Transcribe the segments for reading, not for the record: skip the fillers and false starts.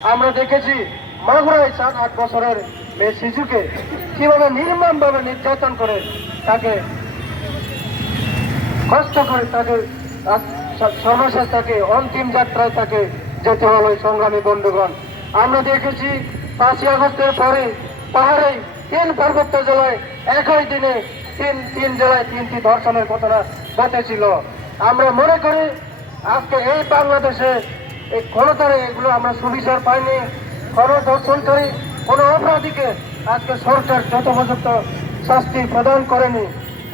আমরা দেখেছি মাগুরায় 7-8 বছরের মেয়ে শিশুকে কিভাবে নির্মমভাবে নির্যাতন করে তাকে কষ্ট করে তাকে সর্বশেষ তাকে অন্তিম যাত্রায় তাকে যেতে হলো। সংগ্রামী বন্ধুগণ, আমরা দেখেছি 5ই আগস্টের পরে পাহাড়ে 3 পার্বত্য জেলায় একই দিনে তিন জেলায় 3টি ধর্ষণের ঘটনা ঘটেছিল। আমরা মনে করি আজকে এই বাংলাদেশে এই কোনোটারে এগুলো আমরা সুবিচার পাইনি। কোনো ধর্ষণকারী কোনো অপরাধীকে আজকে সরকার যথোপযুক্ত শাস্তি প্রদান করেনি।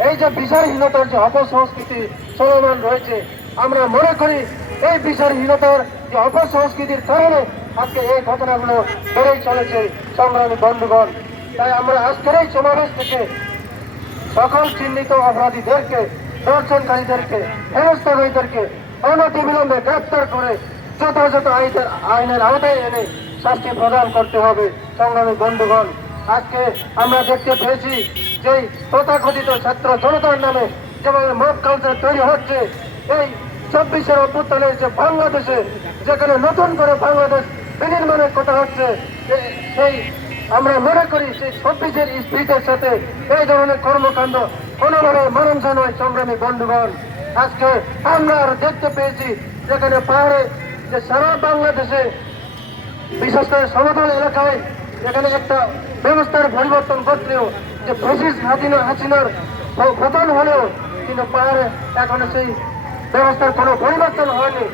এই যে বিচারহীনতার যে অপসংস্কৃতি চলমান রয়েছে, আমরা মনে করি এই বিচারহীনতার যে অপসংস্কৃতির কারণে আজকে এই ঘটনাগুলো বেড়েই চলেছে। সংগ্রামী বন্ধুগণ, তাই আমরা আজকের এই সমাবেশ থেকে সকল চিহ্নিত অপরাধীদেরকে, ধর্ষণকারীদেরকে, হেনস্থাকারীদেরকে অনতিবিলম্বে গ্রেপ্তার করে যথাযথ আইনের আওতায় এনে শাস্তি প্রদান করতে হবে। সংগ্রামী বন্ধুগণ, আজকে আমরা দেখতে পেয়েছি যে তথাকথিত ছাত্র জনতার নামে যেভাবে মব কালচার তৈরি হচ্ছে, এই 24-এর অভ্যুত্থানের যে বাংলাদেশে যেখানে নতুন করে বাংলাদেশ বিনির্মাণের কথা হচ্ছে, সেই আমরা মনে করি সেই 26-এর স্পিরিটের সাথে এই ধরনের কর্মকাণ্ড কোনোভাবে মানানসই নয়। সংগ্রামী বন্ধুগণ, আজকে আমরা আর দেখতে পেয়েছি যেখানে পাহাড়ে যে সারা বাংলাদেশে বিশেষ করে সমতল এলাকায় এখানে একটা ব্যবস্থার পরিবর্তন করলেও যে ফ্যাসিস্ট হাসিনার পতন হলেও কিন্তু পাহাড়ে এখনো সেই ব্যবস্থার কোনো পরিবর্তন হয়নি।